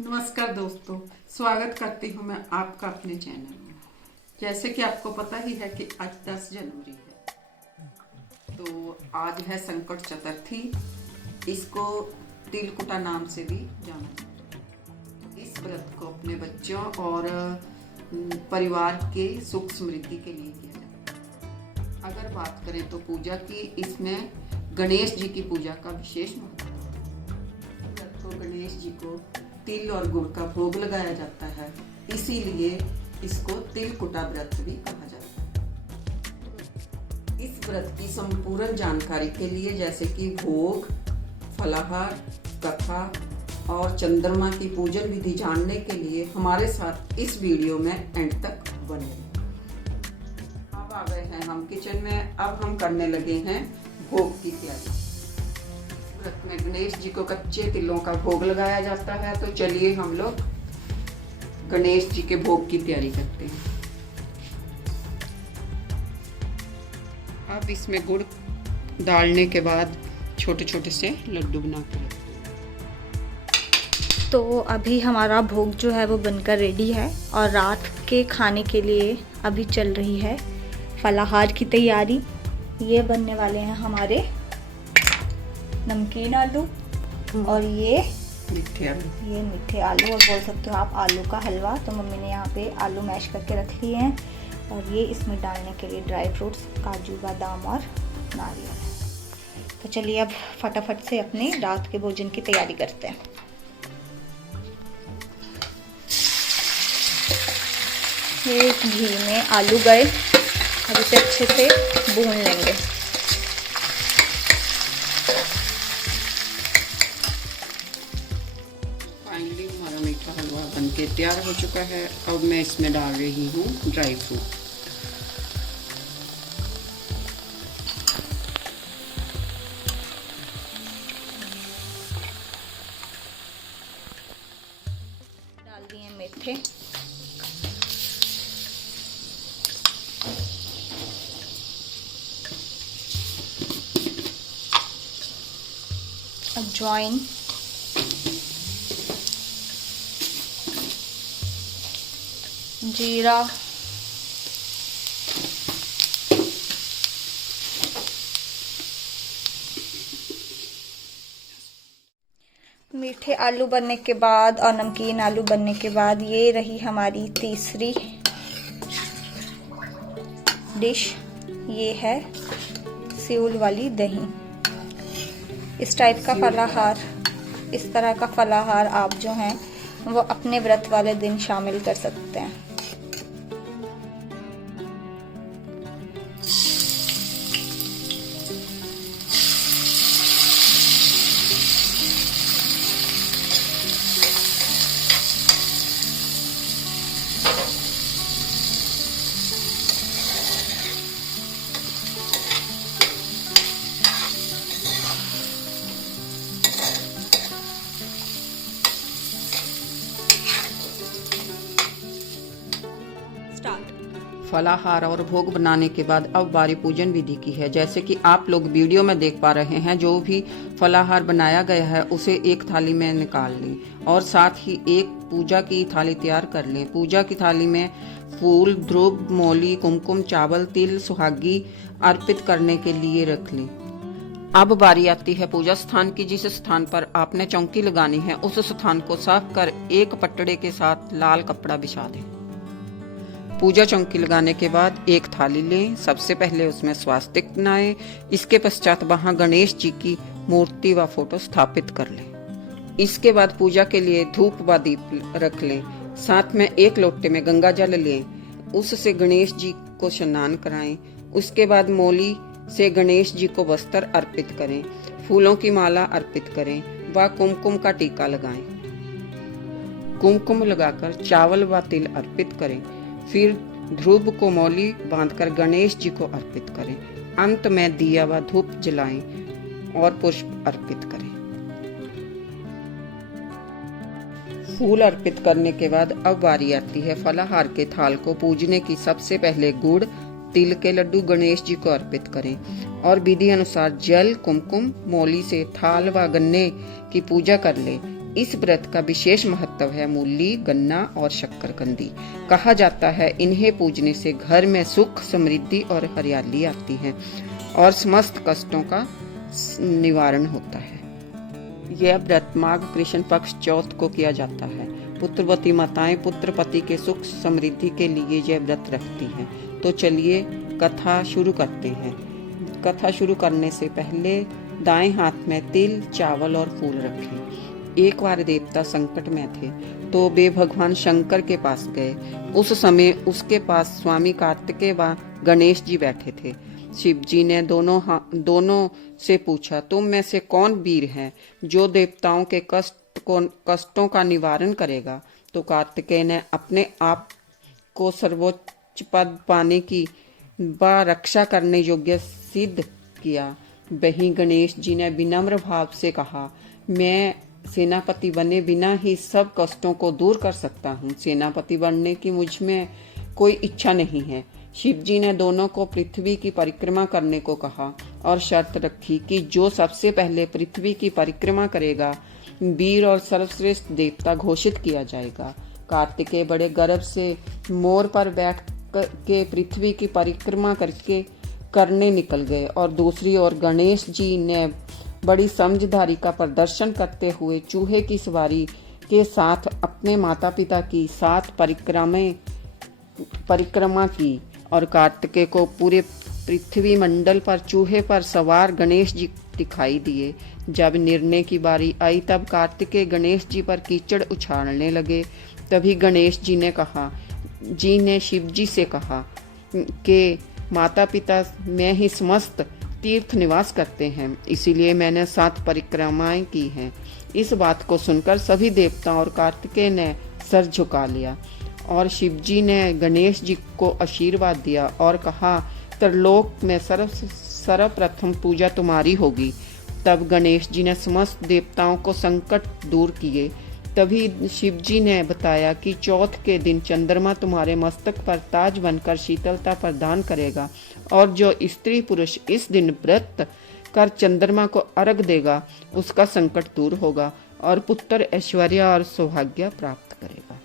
नमस्कार दोस्तों, स्वागत करती हूँ मैं आपका अपने चैनल में। जैसे कि आपको पता ही है कि आज 10 जनवरी है, तो आज है संकट चतुर्थी। इसको तिलकुटा नाम से भी जाना जाता है। इस व्रत को अपने बच्चों और परिवार के सुख समृद्धि के लिए किया जाता है। अगर बात करें तो पूजा की, इसमें गणेश जी की पूजा का विशेष महत्व है। तो गणेश जी को तिल और गुड़ का भोग लगाया जाता है, इसीलिए इसको तिलकुटा व्रत भी कहा जाता है। इस व्रत की संपूर्ण जानकारी के लिए, जैसे कि भोग, फलाहार, कथा और चंद्रमा की पूजन विधि जानने के लिए हमारे साथ इस वीडियो में एंड तक बने रहें। अब आ गए हैं हम किचन में। अब हम करने लगे हैं भोग की तैयारी। व्रत में गणेश जी को कच्चे तिलों का भोग लगाया जाता है, तो चलिए हम लोग गणेश जी के भोग की तैयारी करते हैं। अब इसमें गुड़ डालने के बाद छोटे छोटे से लड्डू बना कर रखते हैं। तो अभी हमारा भोग जो है वो बनकर रेडी है और रात के खाने के लिए अभी चल रही है फलाहार की तैयारी। ये बनने वाले हैं हमारे नमकीन आलू और ये मीठे आलू, और बोल सकते हो आप आलू का हलवा। तो मम्मी ने यहाँ पे आलू मैश करके रख लिए हैं और ये इसमें डालने के लिए ड्राई फ्रूट्स, काजू, बादाम और नारियल। तो चलिए अब फटाफट से अपने रात के भोजन की तैयारी करते हैं। ये घी में आलू गए, अब इसे अच्छे से भून लेंगे। फाइनली हमारा मीठा हलवा बनके तैयार हो चुका है। अब मैं इसमें डाल रही हूँ ड्राई फ्रूट। डाल दिए मेथे, अजवाइन, जीरा, मीठे आलू बनने के बाद और नमकीन आलू बनने के बाद ये रही हमारी तीसरी डिश। ये है सेउल वाली दही। इस टाइप का फलाहार, इस तरह का फलाहार आप जो हैं वो अपने व्रत वाले दिन शामिल कर सकते हैं। फलाहार और भोग बनाने के बाद अब बारी पूजन विधि की है। जैसे कि आप लोग वीडियो में देख पा रहे हैं, जो भी फलाहार बनाया गया है उसे एक थाली में निकाल लें और साथ ही एक पूजा की थाली तैयार कर लें। पूजा की थाली में फूल, ध्रुव, मौली, कुमकुम, चावल, तिल, सुहागी अर्पित करने के लिए रख लें। अब बारी आती है पूजा स्थान की। जिस स्थान पर आपने चौकी लगानी है उस स्थान को साफ कर एक पटड़े के साथ लाल कपड़ा बिछा दें। पूजा चौकी लगाने के बाद एक थाली लें। सबसे पहले उसमें स्वास्तिक बनाएं। इसके पश्चात वहां गणेश जी की मूर्ति व फोटो स्थापित कर लें। इसके बाद पूजा के लिए धूप व दीप रख लें। साथ में एक लोटे में गंगा जल लें, उससे गणेश जी को स्नान कराएं। उसके बाद मौली से गणेश जी को वस्त्र अर्पित करें, फूलों की माला अर्पित करें व कुमकुम का टीका लगाएं। कुमकुम लगाकर चावल व तिल अर्पित करें। फिर ध्रुव को मौली बांधकर गणेश जी को अर्पित करें। अंत में दिया व धूप जलाएं और पुष्प अर्पित करें। फूल अर्पित करने के बाद अब बारी आती है फलाहार के थाल को पूजने की। सबसे पहले गुड़, तिल के लड्डू गणेश जी को अर्पित करें और विधि अनुसार जल, कुमकुम, मौली से थाल व गन्ने की पूजा कर ले। इस व्रत का विशेष महत्व है मूली, गन्ना और शक्करकंदी। कहा जाता है इन्हें पूजने से घर में सुख, समृद्धि और हरियाली आती है और समस्त कष्टों का निवारण होता है। यह व्रत माघ कृष्ण पक्ष चौथ को किया जाता है। पुत्रवती माताएं पुत्र पति के सुख समृद्धि के लिए यह व्रत रखती हैं। तो चलिए कथा शुरू करते हैं। कथा शुरू करने से पहले दाएं हाथ में तिल, चावल और फूल रखें। एक बार देवता संकट में थे तो वे भगवान शंकर के पास गए। उस समय उसके पास स्वामी कार्तिकेय व गणेश जी बैठे थे। शिव जी ने दोनों से पूछा, तुम में से कौन वीर है जो देवताओं के कष्टों का निवारण करेगा? तो कार्तिकेय ने अपने आप को सर्वोच्च पद पाने की व रक्षा करने योग्य सिद्ध किया। वहीं गणेश जी ने विनम्र भाव से कहा, मैं सेनापति बने बिना ही सब कष्टों को दूर कर सकता हूँ। सेनापति बनने की मुझ में कोई इच्छा नहीं है। शिव जी ने दोनों को पृथ्वी की परिक्रमा करने को कहा और शर्त रखी कि जो सबसे पहले पृथ्वी की परिक्रमा करेगा वीर और सर्वश्रेष्ठ देवता घोषित किया जाएगा। कार्तिकेय बड़े गर्व से मोर पर बैठ के पृथ्वी की परिक्रमा करने निकल गए और दूसरी ओर गणेश जी ने बड़ी समझदारी का प्रदर्शन करते हुए चूहे की सवारी के साथ अपने माता पिता की 7 परिक्रमा की और कार्तिकेय को पूरे पृथ्वी मंडल पर चूहे पर सवार गणेश जी दिखाई दिए। जब निर्णय की बारी आई तब कार्तिकेय गणेश जी पर कीचड़ उछालने लगे। तभी गणेश जी ने शिव जी से कहा कि माता पिता में ही समस्त तीर्थ निवास करते हैं, इसीलिए मैंने 7 परिक्रमाएं की हैं। इस बात को सुनकर सभी देवताओं और कार्तिकेय ने सर झुका लिया और शिव जी ने गणेश जी को आशीर्वाद दिया और कहा, त्रिलोक में सर्वप्रथम पूजा तुम्हारी होगी। तब गणेश जी ने समस्त देवताओं को संकट दूर किए। तभी शिव जी ने बताया कि चौथ के दिन चंद्रमा तुम्हारे मस्तक पर ताज बनकर शीतलता प्रदान करेगा और जो स्त्री पुरुष इस दिन व्रत कर चंद्रमा को अर्घ देगा उसका संकट दूर होगा और पुत्र, ऐश्वर्य और सौभाग्य प्राप्त करेगा।